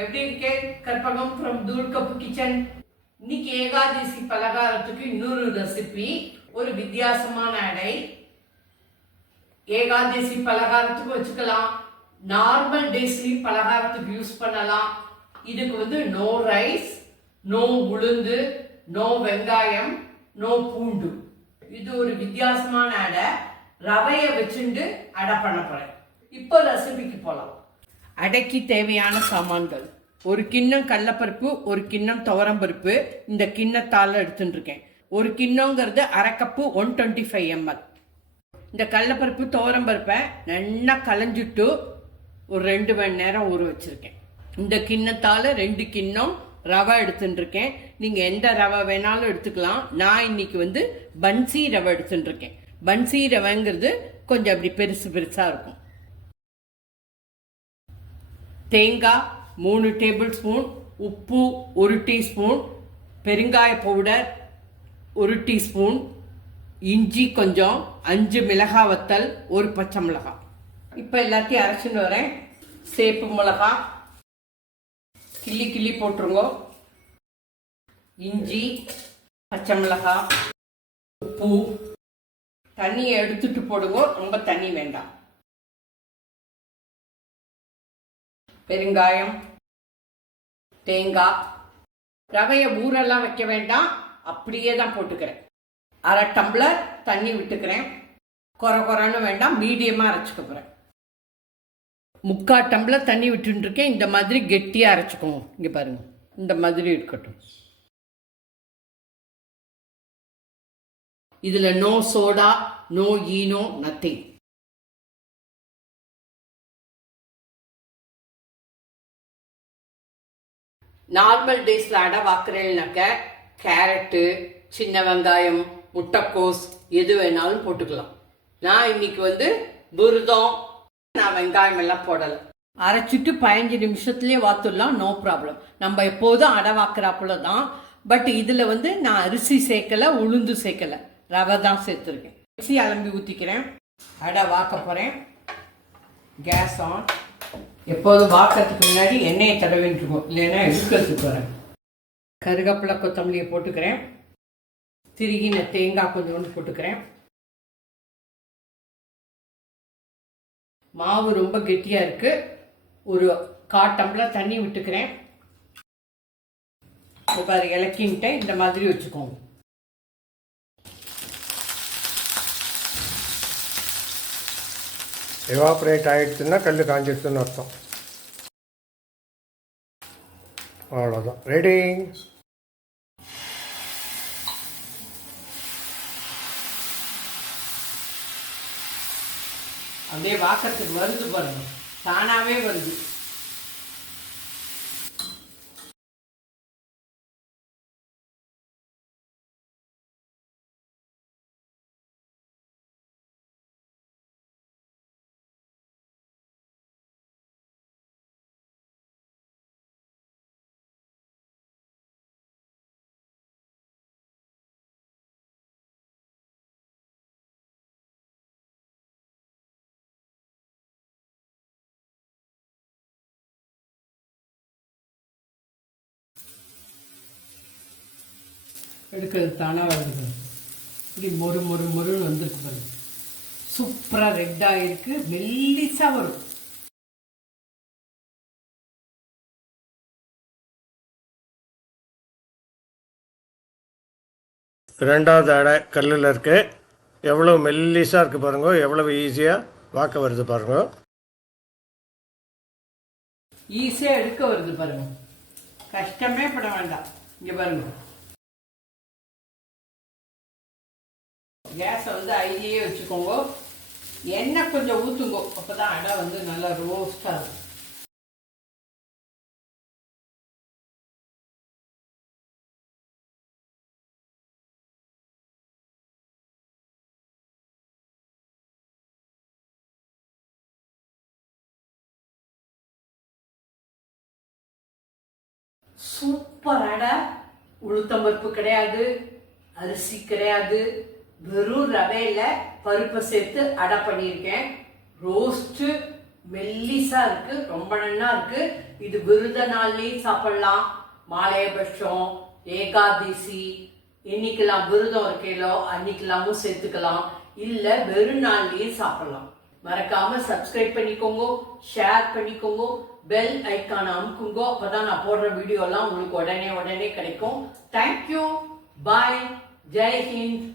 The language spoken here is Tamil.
எப்படி இருக்கேன் கற்பகம் ஃப்ரம் தூள்கப்பு கிச்சன் இன்னைக்கு ஏகாதசி பலகாரத்துக்கு இன்னொரு ரெசிபி ஒரு வித்தியாசமான அடை. ஏகாதசி பலகாரத்துக்கு வச்சுக்கலாம். நார்மல் டேஸ்லயும் பலகாரத்துக்கு யூஸ் பண்ணலாம். இதுக்கு வந்து நோ ரைஸ் நோ உளுந்து நோ வெங்காயம் நோ பூண்டு. இது ஒரு வித்தியாசமான அடை. ரவையை வச்சுண்டு அடை பண்ண போறேன். இப்போ ரெசிபிக்கு போகலாம் அடைக்கு தேவையான சாமான்கள். ஒரு கிண்ணம் கடலப்பருப்பு ஒரு கிண்ணம் துவரம்பருப்பு இந்த கிண்ணத்தால் எடுத்துட்டுருக்கேன். ஒரு கிண்ணங்கிறது அரை cup one twenty five ml இந்த கடலப்பருப்பு துவரம்பருப்பை நல்லா கலைஞ்சிட்டு ஒரு ரெண்டு மணி நேரம் ஊற வச்சிருக்கேன். இந்த கிண்ணத்தால் ரெண்டு கிண்ணம் ரவை எடுத்துட்டுருக்கேன். நீங்கள் எந்த ரவை வேணாலும் எடுத்துக்கலாம். நான் இன்னைக்கு வந்து பன்சி ரவை எடுத்துட்டுருக்கேன். பன்சி ரவைங்கிறது கொஞ்சம் அப்படி பெருசு பெருசாக இருக்கும். தேங்காய் மூணு டேபிள் ஸ்பூன் உப்பு ஒரு டீஸ்பூன் பெருங்காய பவுடர் ஒரு டீஸ்பூன் இஞ்சி கொஞ்சம் அஞ்சு மிளகாய் வத்தல் ஒரு பச்சை மிளகாய். இப்போ எல்லாத்தையும் அரைச்சின்னு வரேன். சேப்பு மிளகா கிள்ளி கிள்ளி போட்டுருங்க. இஞ்சி பச்சை மிளகாய் உப்பு. தண்ணியை எடுத்துட்டு போடுங்க. ரொம்ப தண்ணி வேண்டாம். பெருங்காயம் தேங்காய் ரவையை ஊரெல்லாம் வைக்க வேண்டாம். அப்படியே தான் போட்டுக்கிறேன். அரை டம்ளர் தண்ணி விட்டுக்கிறேன். குறை குறைன்னு வேண்டாம் மீடியமாக அரைச்சிக்க போகிறேன் முக்கால் டம்ளர் தண்ணி விட்டுருக்கேன் இந்த மாதிரி கெட்டியாக அரைச்சிக்கோங்க இங்கே பாருங்க. இந்த மாதிரி இருக்கட்டும். இதில் no soda no Eno nothing normal டேஸில் அடை வாக்குறேன்னாக்க கேரட்டு சின்ன வெங்காயம் முட்டைக்கோஸ் எது வேணாலும் போட்டுக்கலாம். நான் இன்னைக்கு வந்து புரிதம் நான் வெங்காயம் எல்லாம் போடலை. அரைச்சிட்டு பதினஞ்சு நிமிஷத்துலேயே வாத்துடலாம் நோ ப்ராப்ளம் நம்ம எப்போதும் அடை வாக்குறாப்புல தான். பட் இதில் வந்து நான் அரிசி சேர்க்கலை உளுந்து சேர்க்கலை. ரவை தான் சேர்த்துருக்கேன். அரிசி அலம்பி ஊற்றிக்கிறேன் அடை வாக்க போகிறேன் கேஸ் ஆன் எப்போதும் வாக்கிறதுக்கு முன்னாடி எண்ணெயை தடவிட்டு இல்லைன்னா எடுக்கிறதுக்கு வரேன் கருகப்பிலை கொத்தமல்லியை போட்டுக்கிறேன். திருகின தேங்காய் கொஞ்சோண்டு போட்டுக்கிறேன். மாவு ரொம்ப கெட்டியாக இருக்கு. ஒரு கால் தண்ணி விட்டுக்கிறேன். இப்போ பாரு இலக்கின்ட்டு இந்த மாதிரி வச்சுக்கோங்க. எவாப்ரேட் ஆகிடுச்சுன்னா கல் காஞ்சிடுச்சுன்னு அர்த்தம். அவ்வளோதான் ரெடி அப்படியே வாக்கறதுக்கு வருது பாருங்க. தானாவே வருது. எடுக்கிறது தானாக வருது. இப்படி மொறு மொறு மொறுன்னு வந்திருக்கு பாருங்க. சூப்பராக ரெட்டாக இருக்கு மெல்லிசா வரும். ரெண்டாவது அடை கல்லில் இருக்கு. எவ்வளோ மெல்லிஸாக இருக்குது பாருங்க எவ்வளவு ஈஸியாக வாக்க வருது பாருங்க. ஈஸியாக எடுக்க வருது பாருங்க. கஷ்டமே பட வேண்டாம். இங்கே பாருங்க. கேஸை வந்து ஐடியே வச்சுக்கோங்க. எண்ணெய் கொஞ்சம் ஊற்றுங்கோ அப்போ தான் அடை வந்து நல்லா ரோஸ்டாக இருக்கும். சூப்பர் அடை. உளுத்தம்பருப்பு கிடையாது. அரிசி கிடையாது. வெறும் ரவையில பருப்பை சேர்த்து அடை பண்ணியிருக்கேன். ரோஸ்ட்டு மெல்லிசா இருக்கு ரொம்ப நன்னா இருக்கு. இது விருத நாள்லயும் சாப்பிடலாம். மாலையபட்சம் ஏகாதசி இன்னைக்கெல்லாம் விரதம் இருக்கையிலோ அன்னைக்கெல்லாமும் சேர்த்துக்கலாம். இல்ல வெறும் நாள்லயும் சாப்பிடலாம். மறக்காம சப்ஸ்கிரைப் பண்ணிக்கோங்க ஷேர் பண்ணிக்கோங்க பெல் ஐக்கான அமுக்குங்க. அப்பதான் நான் போடுற வீடியோ எல்லாம் உங்களுக்கு உடனே உடனே கிடைக்கும். Thank you bye Jai Hind